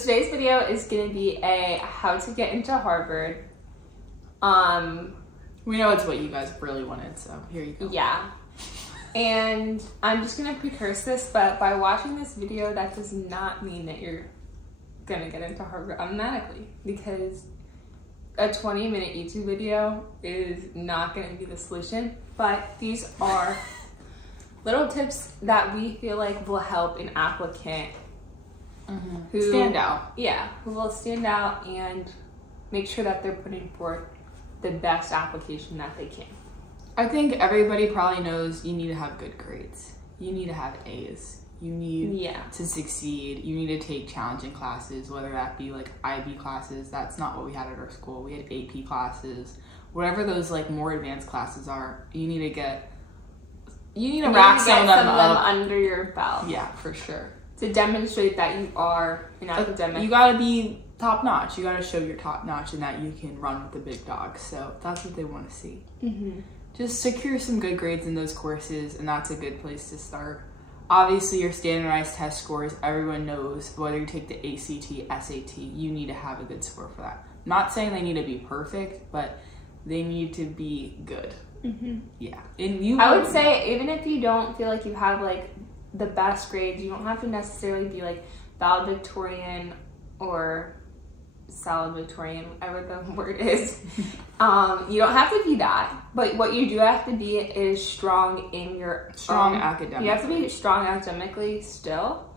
Today's video is going to be a how to get into Harvard. We know it's what you guys really wanted, so here you go. Yeah. And I'm just going to precurse this, but by watching this video, that does not mean that you're going to get into Harvard automatically, because a 20-minute YouTube video is not going to be the solution. But these are little tips that we feel like will help an applicant who stand out. Yeah, who will stand out and make sure that they're putting forth the best application that they can. I think everybody probably knows you need to have good grades. You need to have A's. You need to succeed. You need to take challenging classes, whether that be like IB classes. That's not what we had at our school. We had AP classes. Whatever those like more advanced classes are, you need to rack some of them under your belt. Yeah, for sure. To demonstrate that you are an academic. You gotta be top notch. You gotta show you're top notch and that you can run with the big dogs. So that's what they want to see. Just secure some good grades in those courses, and that's a good place to start. Obviously, your standardized test scores, everyone knows, whether you take the ACT, SAT, you need to have a good score for that. Not saying they need to be perfect, but they need to be good. Yeah. And I would say, even if you don't feel like you have like the best grades, you don't have to necessarily be like valedictorian or salutatorian, whatever the word is. You don't have to be that, but what you do have to be is strong in your academically. You have to be strong academically still,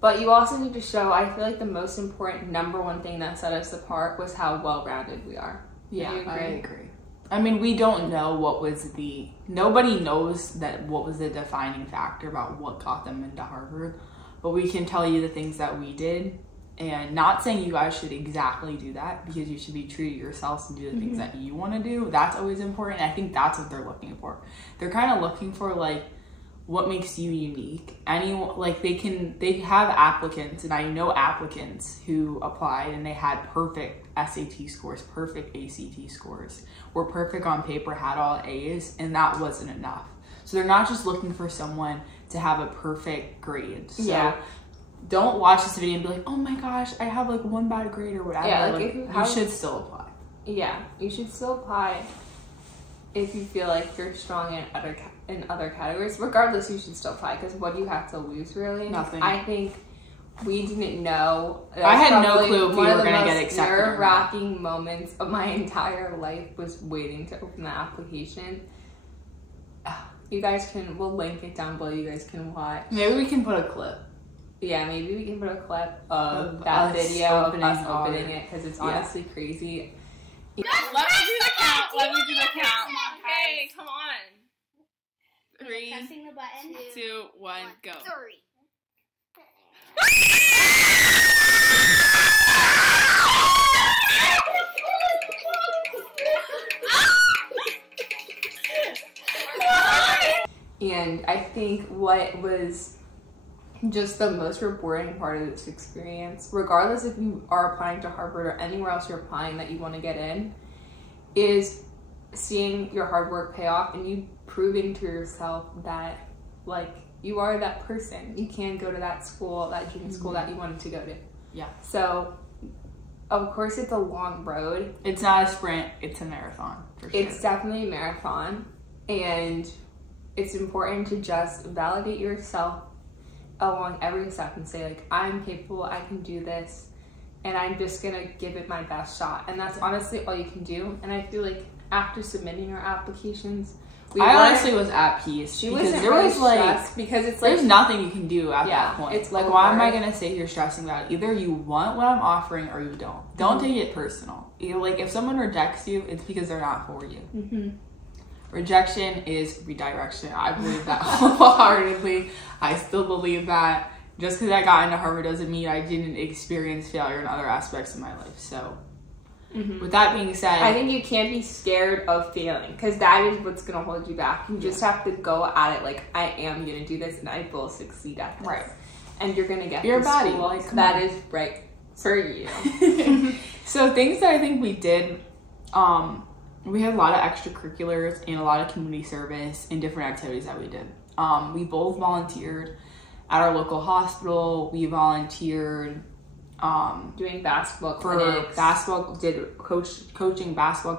but you also need to show, I feel like the most important number one thing that set us apart was how well-rounded we are. Yeah, I agree. I mean, we don't know nobody knows what was the defining factor about what got them into Harvard, but we can tell you the things that we did. And not saying you guys should exactly do that, because you should be true to yourselves and do the things that you want to do. That's always important. I think that's what they're looking for. They're kind of looking for like what makes you unique. They have applicants, and I know applicants who applied and they had perfect SAT scores, perfect ACT scores, were perfect on paper, had all A's, and that wasn't enough. So they're not just looking for someone to have a perfect grade. So don't watch this video and be like, oh my gosh, I have like one bad grade or whatever. Yeah, you should still apply. Yeah, you should still apply if you feel like you're strong in other categories. Regardless, you should still apply, because what do you have to lose, really? Nothing. I think we didn't know. I had no clue if we were going to get accepted. One of the most nerve-wracking moments of my entire life was waiting to open the application. You guys we'll link it down below. You guys can watch. Maybe we can put a clip. Yeah, maybe we can put a clip of that video of us opening it, because it's honestly crazy. Let me do the count. Let me do the count. Hey, come on. 3, Pressing the button. 2, 1, go. 3. And I think what was just the most rewarding part of this experience, regardless if you are applying to Harvard or anywhere else you're applying that you want to get in, is seeing your hard work pay off and you proving to yourself that like you are that person. You can go to that school, that dream school that you wanted to go to. Yeah. So of course it's a long road. It's not a sprint, it's a marathon, for sure. It's definitely a marathon, and it's important to just validate yourself along every step and say like, I'm capable, I can do this, and I'm just gonna give it my best shot. And that's honestly all you can do. And I feel like after submitting our applications, I honestly was at peace. She wasn't really stressed, because it's like there's nothing you can do at that point. It's like, why am I gonna sit here stressing about it? Either you want what I'm offering or you don't. Don't take it personal. Like, if someone rejects you, it's because they're not for you. Rejection is redirection. I believe that wholeheartedly. I still believe that. Just because I got into Harvard doesn't mean I didn't experience failure in other aspects of my life. So with that being said, I think you can't be scared of failing, because that is what's going to hold you back. You just have to go at it like, I am going to do this and I will succeed at this. Right. And you're going to get your body. Like, that is right for you. So things that I think we did, we had a lot of extracurriculars and a lot of community service and different activities that we did. We both volunteered at our local hospital. We volunteered doing basketball for clinics. coaching basketball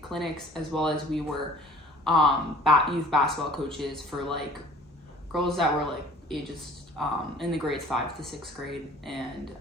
clinics, as well as we were youth basketball coaches for like girls that were like ages in the grades 5 to 6th grade, and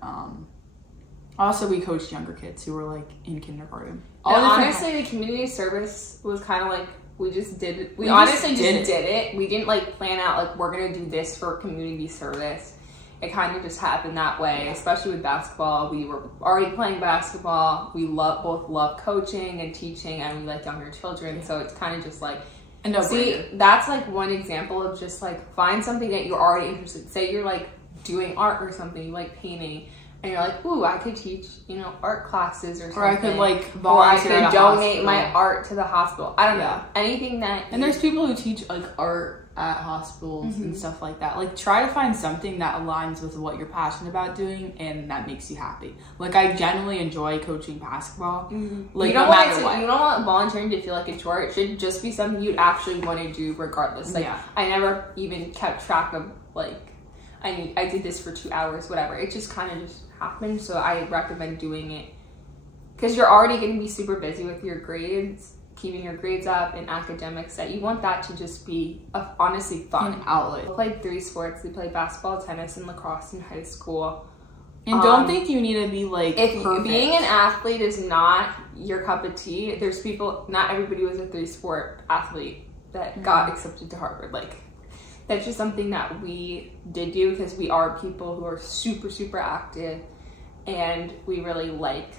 also we coached younger kids who were like in kindergarten. Honestly, the community service was kind of like we just did it. We honestly just did it. We didn't like plan out like we're gonna do this for community service. It kind of just happened that way, especially with basketball. We were already playing basketball. We both love coaching and teaching, and we like younger children. So it's kind of just like, that's like one example of just like find something that you're already interested in. Say you're like doing art or something, you like painting, and you're like, ooh, I could teach, art classes or something. Or I could like volunteer, or I could donate my art to the hospital. I don't know. Anything that. And there's people who teach like art at hospitals and stuff like that. Like try to find something that aligns with what you're passionate about doing and that makes you happy. Like I genuinely enjoy coaching basketball. Like no matter what. You don't want volunteering to feel like a chore. It should just be something you'd actually want to do regardless. Like I never even kept track of like I did this for 2 hours, whatever. It just kind of just happened. So I recommend doing it because you're already going to be super busy with your grades, keeping your grades up and academics, that you want that to just be honestly fun. An outlet. We played 3 sports. We played basketball, tennis, and lacrosse in high school. And don't think you need to be like if being an athlete is not your cup of tea, there's people, not everybody was a 3-sport athlete that got accepted to Harvard. Like that's just something that we did do because we are people who are super, super active and we really like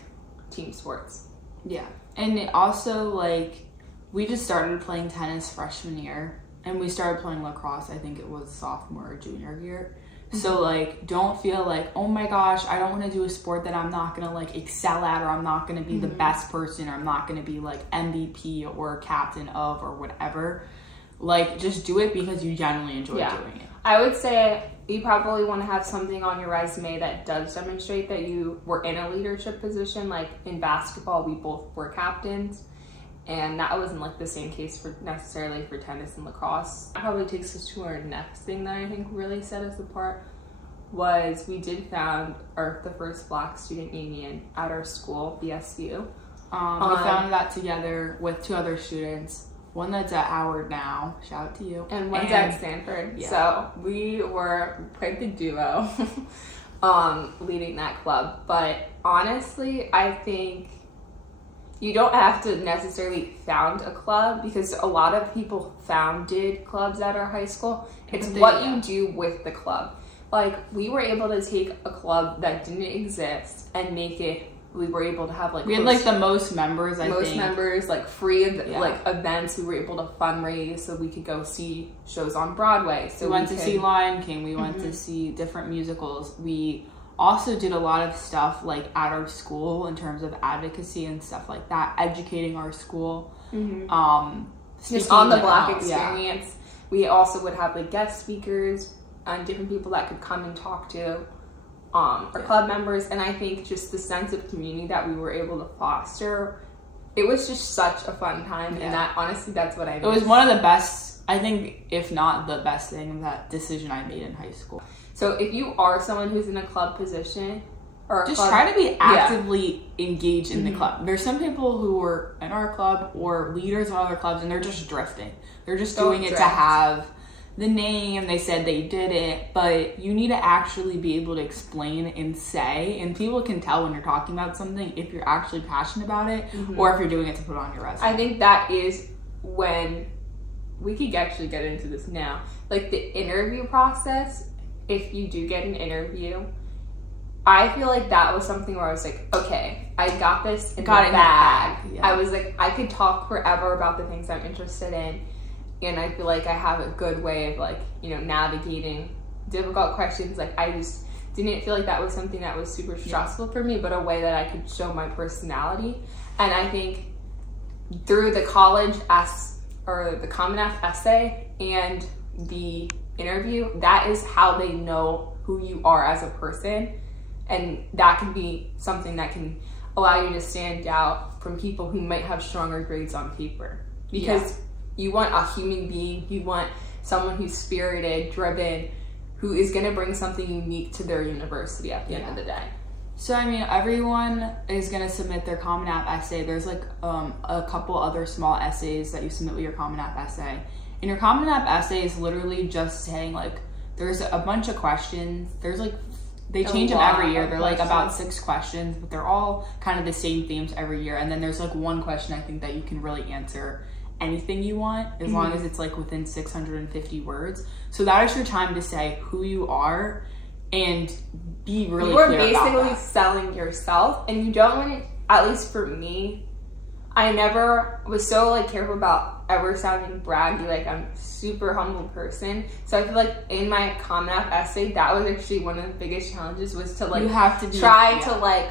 team sports. Yeah. And it also, like, we just started playing tennis freshman year, and we started playing lacrosse, I think it was sophomore or junior year. So, like, don't feel like, oh my gosh, I don't want to do a sport that I'm not going to, like, excel at, or I'm not going to be the best person, or I'm not going to be, like, MVP or captain of or whatever. Like, just do it because you genuinely enjoy doing it. I would say you probably want to have something on your resume that does demonstrate that you were in a leadership position. Like in basketball, we both were captains, and that wasn't like the same case for necessarily for tennis and lacrosse. That probably takes us to our next thing that I think really set us apart was we did found the first Black student union at our school, BSU. We founded that together with 2 other students. One that's at Howard now, shout out to you. And one's at Stanford. Yeah. So we were quite the duo leading that club. But honestly, I think you don't have to necessarily found a club because a lot of people founded clubs at our high school. It's what you do with the club. Like we were able to take a club that didn't exist and make it. We were able to have like we had like the most members. Most members, like free like events. We were able to fundraise so we could go see shows on Broadway. So we went to see Lion King. We went to see different musicals. We also did a lot of stuff like at our school in terms of advocacy and stuff like that, educating our school. Just on the Black experience. We also would have like guest speakers and different people that could come and talk to. Our club members, and I think just the sense of community that we were able to foster, it was just such a fun time, and that honestly, that's what I missed. It was one of the best, I think, if not the best thing, that decision I made in high school. So if you are someone who's in a club position, or just try to be actively engaged in the club. There's some people who were in our club or leaders in other clubs, and they're just drifting. They're just doing it to have the name, they said they did it, but you need to actually be able to explain and say, and people can tell when you're talking about something if you're actually passionate about it or if you're doing it to put on your resume. I think that is when we could actually get into this now. Like the interview process, if you do get an interview, I feel like that was something where I was like, okay, I got this in the bag. I was like, I could talk forever about the things I'm interested in. And I feel like I have a good way of like, navigating difficult questions. Like I just didn't feel like that was something that was super stressful for me, but a way that I could show my personality. And I think through the the Common App essay and the interview, that is how they know who you are as a person. And that can be something that can allow you to stand out from people who might have stronger grades on paper. Because you want a human being, you want someone who's spirited, driven, who is going to bring something unique to their university at the end of the day. So, I mean, everyone is going to submit their Common App essay. There's like a couple other small essays that you submit with your Common App essay. And your Common App essay is literally just saying, like, there's a bunch of questions. There's like, they change them every year. They're like about 6 questions, but they're all kind of the same themes every year. And then there's like one question I think that you can really answer anything you want, as long as it's like within 650 words. So that is your time to say who you are and be really clear about that. You are basically selling yourself, and you don't want to, at least for me, I never was so like careful about ever sounding braggy, like I'm a super humble person. So I feel like in my Common App essay, that was actually one of the biggest challenges, was to like, you have to try to like,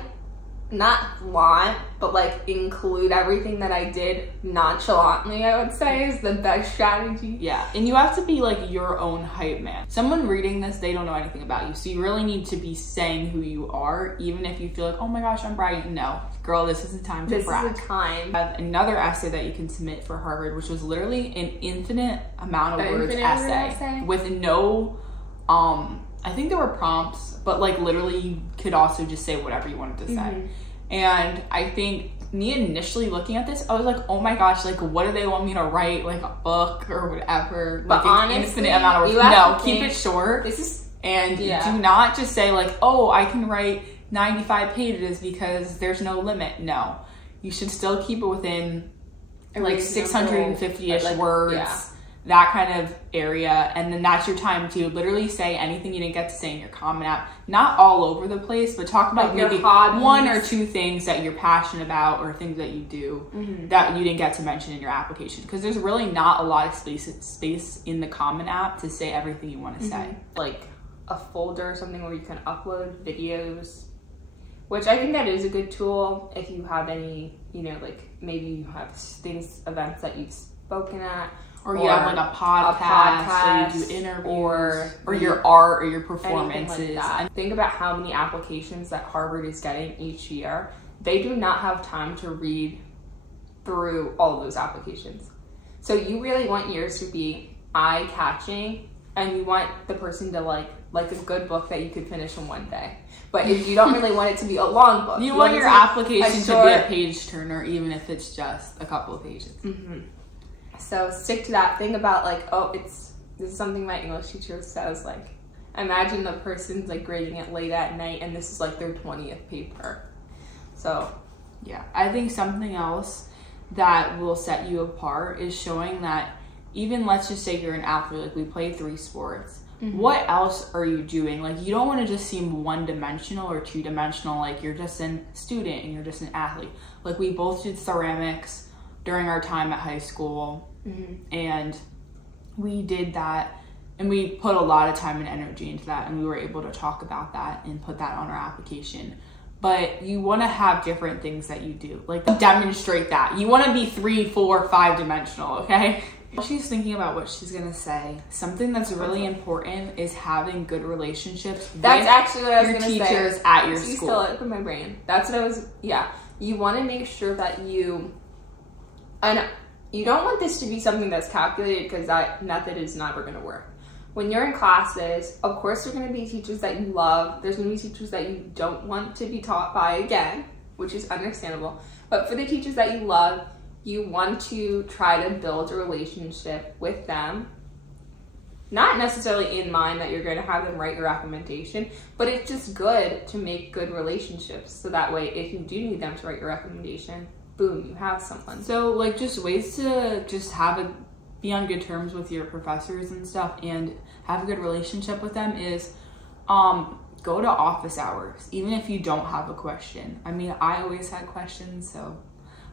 not flaunt, but like include everything that I did nonchalantly, I would say, is the best strategy. Yeah, and you have to be like your own hype man. Someone reading this, they don't know anything about you, so you really need to be saying who you are, even if you feel like, oh my gosh, I'm bragging. No, girl, this is the time to brag. This is the time. I have another essay that you can submit for Harvard, which was literally an infinite amount of words essay with no, I think there were prompts, but like literally you could also just say whatever you wanted to say. And I think me initially looking at this, I was like, oh my gosh, like what do they want me to write? Like a book or whatever? But like honestly, an infinite amount of words. No, keep it short. And do not just say like, oh, I can write 95 pages because there's no limit. No, you should still keep it within like 650-ish words. That kind of area, and then that's your time to literally say anything you didn't get to say in your Common App. Not all over the place, but talk about like maybe one or two things that you're passionate about, or things that you do that you didn't get to mention in your application, because there's really not a lot of space in the Common App to say everything you want to say. Like a folder or something where you can upload videos, which I think that is a good tool if you have any, you know, like maybe you have events that you've spoken at, or you have like a podcast, or you do interviews, or your art or your performances. Like think about how many applications that Harvard is getting each year. They do not have time to read through all of those applications. So you really want yours to be eye-catching, and you want the person to like a good book that you could finish in one day. But if you don't really want it to be a long book, you want your application to be a page turner, even if it's just a couple of pages. So stick to that. Think about like, oh, this is something my English teacher says, like, imagine the person's like grading it late at night and this is like their 20th paper. So yeah, I think something else that will set you apart is showing that even, let's just say you're an athlete, like we play 3 sports. What else are you doing? Like, you don't want to just seem one-dimensional or two-dimensional, like you're just a student and you're just an athlete. Like, we both did ceramics during our time at high school, and we did that, and we put a lot of time and energy into that, and we were able to talk about that and put that on our application. But you want to have different things that you do, like demonstrate that. You want to be 3, 4, 5-dimensional, okay? She's thinking about what she's gonna say. Something that's really important is having good relationships with actually what I was your gonna teachers say. at your school. school. Still up in my brain. That's what I was. Yeah, you want to make sure that you, and you don't want this to be something that's calculated, because that method is never gonna work. When you're in classes, of course, there's gonna be teachers that you love. There's gonna be teachers that you don't want to be taught by again, which is understandable. But for the teachers that you love, you want to try to build a relationship with them. Not necessarily in mind that you're going to have them write your recommendation, but it's just good to make good relationships. So that way, if you do need them to write your recommendation, boom, you have someone. So like, just ways to just be on good terms with your professors and stuff and have a good relationship with them is go to office hours, even if you don't have a question. I mean, I always had questions, so.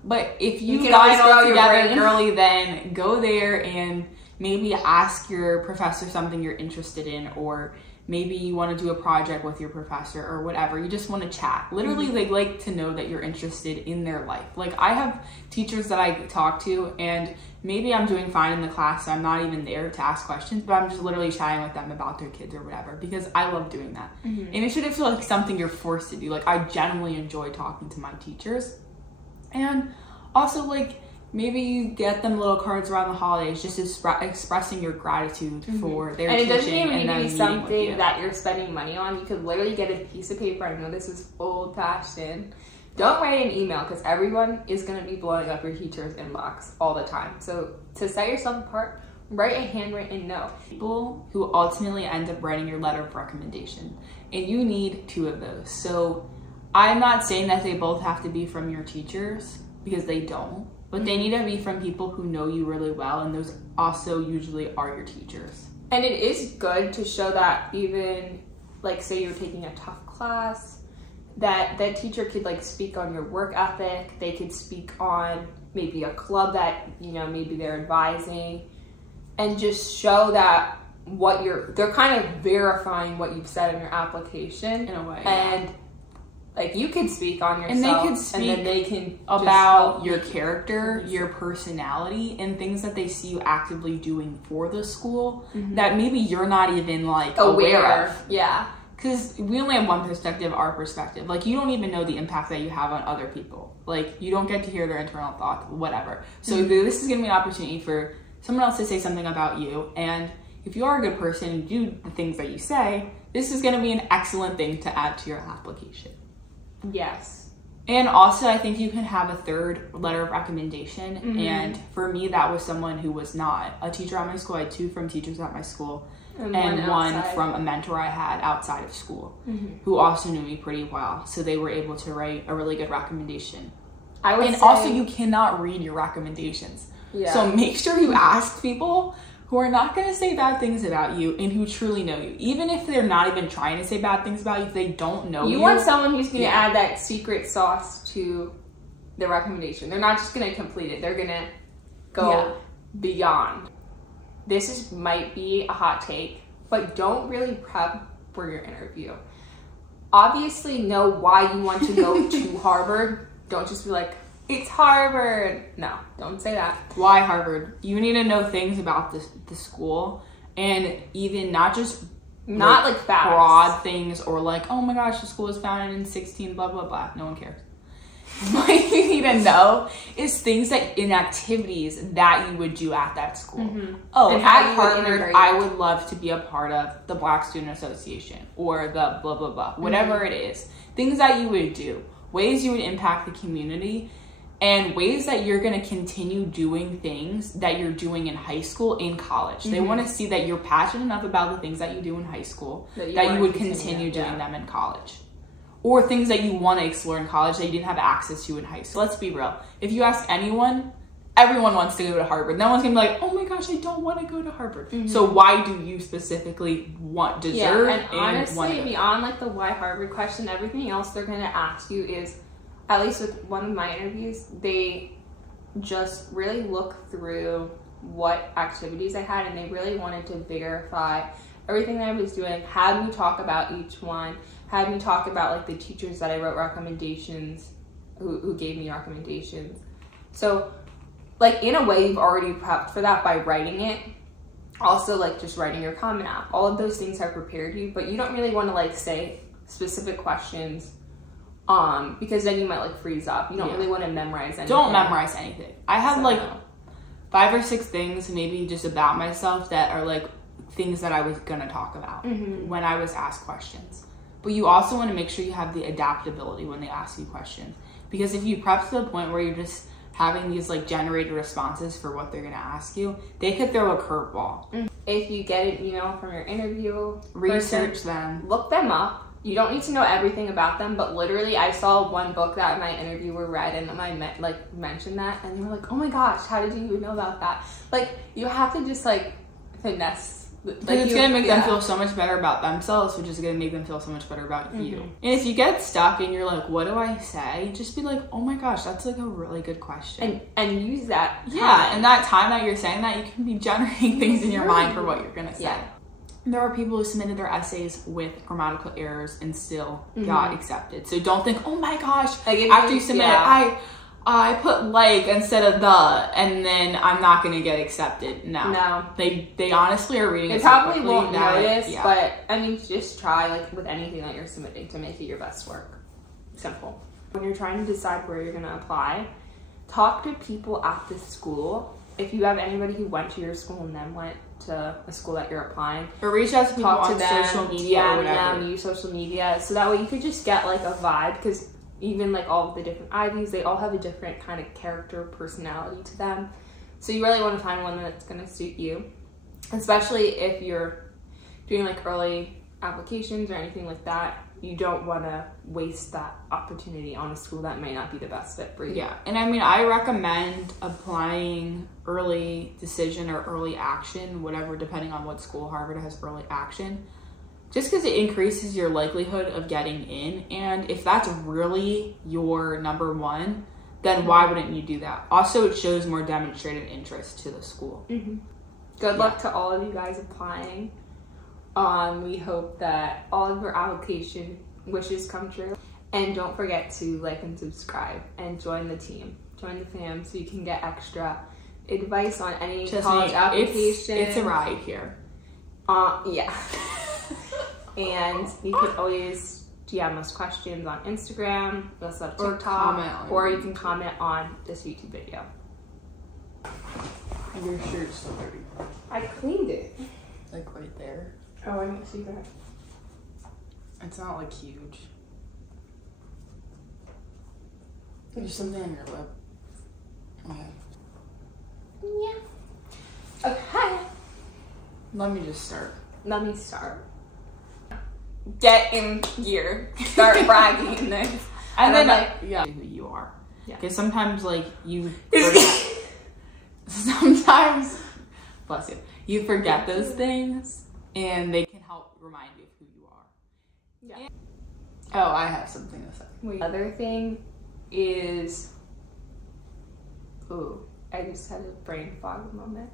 But if you guys get together early, then go there and maybe ask your professor something you're interested in, or maybe you want to do a project with your professor or whatever. You just want to chat. Literally, they like to know that you're interested in their life. Like, I have teachers that I talk to, and maybe I'm doing fine in the class, so I'm not even there to ask questions, but I'm just literally chatting with them about their kids or whatever, because I love doing that. And it shouldn't feel like something you're forced to do. Like, I genuinely enjoy talking to my teachers. And also, like, Maybe you get them little cards around the holidays, just expressing your gratitude for their and it teaching doesn't even need and to them be meeting something with you. that you're spending money on. You could literally get a piece of paper. I know this is old fashioned. Don't write an email because everyone is going to be blowing up your teacher's inbox all the time. So to set yourself apart, write a handwritten note. People who ultimately end up writing your letter of recommendation, and you need 2 of those. So I'm not saying that they both have to be from your teachers, because they don't, but they need to be from people who know you really well, and those also usually are your teachers. And it is good to show that even, like, say you're taking a tough class, that teacher could, like, speak on your work ethic. They could speak on maybe a club that, you know, maybe they're advising, and just show that they're kind of verifying what you've said in your application. In a way, and like, you could speak on yourself, and they could speak and then they can about your character, your personality, and things that they see you actively doing for the school that maybe you're not even, like, aware of. Yeah. Because we only have one perspective, our perspective. Like, you don't even know the impact that you have on other people. Like, you don't get to hear their internal thoughts, whatever. So this is going to be an opportunity for someone else to say something about you. And if you are a good person and do the things that you say, this is going to be an excellent thing to add to your application. Yes. And also, I think you can have a 3rd letter of recommendation. And for me, that was someone who was not a teacher at my school. I had 2 from teachers at my school. And one from a mentor I had outside of school who also knew me pretty well. So they were able to write a really good recommendation. Also, you cannot read your recommendations. Yeah. So make sure you ask people who are not going to say bad things about you and who truly know you. Even if they're not even trying to say bad things about you, if they don't know you. You want someone who's going to add that secret sauce to the recommendation. They're not just going to complete it. They're going to go beyond. This might be a hot take, but don't really prep for your interview. Obviously know why you want to go to Harvard. Don't just be like, it's Harvard. No, don't say that. Why Harvard? You need to know things about the school, and even not just like facts. Broad things, or like, oh my gosh, the school was founded in 16 blah blah blah. No one cares. What you need to know is things that in activities that you would do at that school. Oh, and at Harvard, I would love to be a part of the Black Student Association or the blah blah blah, whatever it is. Things that you would do, ways you would impact the community, and ways that you're going to continue doing things that you're doing in high school, in college. They want to see that you're passionate enough about the things that you do in high school that you would continue doing them in college. Or things that you want to explore in college that you didn't have access to in high school. Let's be real. If you ask anyone, everyone wants to go to Harvard. No one's going to be like, oh my gosh, I don't want to go to Harvard. So why do you specifically deserve and honestly, want to beyond like the why Harvard question, everything else they're going to ask you is, at least with one of my interviews, they just really look through what activities I had, and they really wanted to verify everything that I was doing, had me talk about each one, had me talk about like the teachers that I wrote recommendations, who gave me recommendations. So like in a way you've already prepped for that by writing it. Also like just writing your Common App. All of those things have prepared you, but you don't really want to like say specific questions because then you might like freeze up. You don't really want to memorize anything. Don't memorize anything. I have like 5 or 6 things maybe just about myself that are like things that I was gonna talk about when I was asked questions. But you also want to make sure you have the adaptability when they ask you questions, because if you prep to the point where you're just having these like generated responses for what they're gonna ask you, they could throw a curveball. If you get an email from your interview, research them, look them up. You don't need to know everything about them, but literally I saw one book that my interviewer read and I mentioned that, and they were like, oh my gosh, how did you even know about that? Like, you have to just like finesse. Like, it's going to make them feel so much better about themselves, which is going to make them feel so much better about you. And if you get stuck and you're like, what do I say? Just be like, oh my gosh, that's like a really good question. And use that time. Yeah, and that time that you're saying that, you can be generating things in your mind for what you're going to say. Yeah. There are people who submitted their essays with grammatical errors and still got accepted. So don't think, oh my gosh, after you submit it, I put like instead of the, and then I'm not going to get accepted. No. They honestly are reading it. They probably won't notice, but I mean, just try like with anything that you're submitting to make it your best work. Simple. When you're trying to decide where you're going to apply, talk to people at the school. If you have anybody who went to your school and then went to a school that you're applying, or reach out to people talk to on them, social media or whatever. them, use social media, so that way you could just get like a vibe, because even like all of the different Ivies, they all have a different kind of character, personality to them. So you really want to find one that's going to suit you, especially if you're doing like early applications or anything like that. You don't want to waste that opportunity on a school that may not be the best fit for you. Yeah, and I mean, I recommend applying early decision or early action, whatever, depending on what school. Harvard has early action, just because it increases your likelihood of getting in. And if that's really your number one, then why wouldn't you do that? Also, it shows more demonstrated interest to the school. Good luck to all of you guys applying. We hope that all of your application wishes come true. And don't forget to like and subscribe and join the team. Join the fam so you can get extra advice on any college application. It's a ride here. Yeah. And you can always DM us questions on Instagram, us on TikTok, or you can comment on this YouTube video. Your shirt's so dirty. I cleaned it. Like right there. Oh, I didn't see that. It's not like huge. There's something on your lip. Okay. Yeah. Okay. Let me just start. Let me start. Get in gear. Start bragging in this. And then yeah, who you are. Yeah. Because sometimes like you forget. Sometimes, bless you, you forget those things, and they can help remind you of who you are. Yeah. Oh, I have something to say. The other thing is, ooh, I just had a brain fog moment.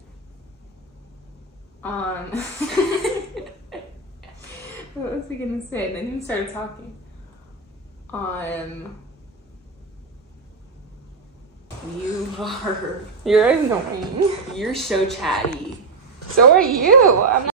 What was I gonna say? And then you started talking. You're annoying. You're so chatty. So are you. I'm not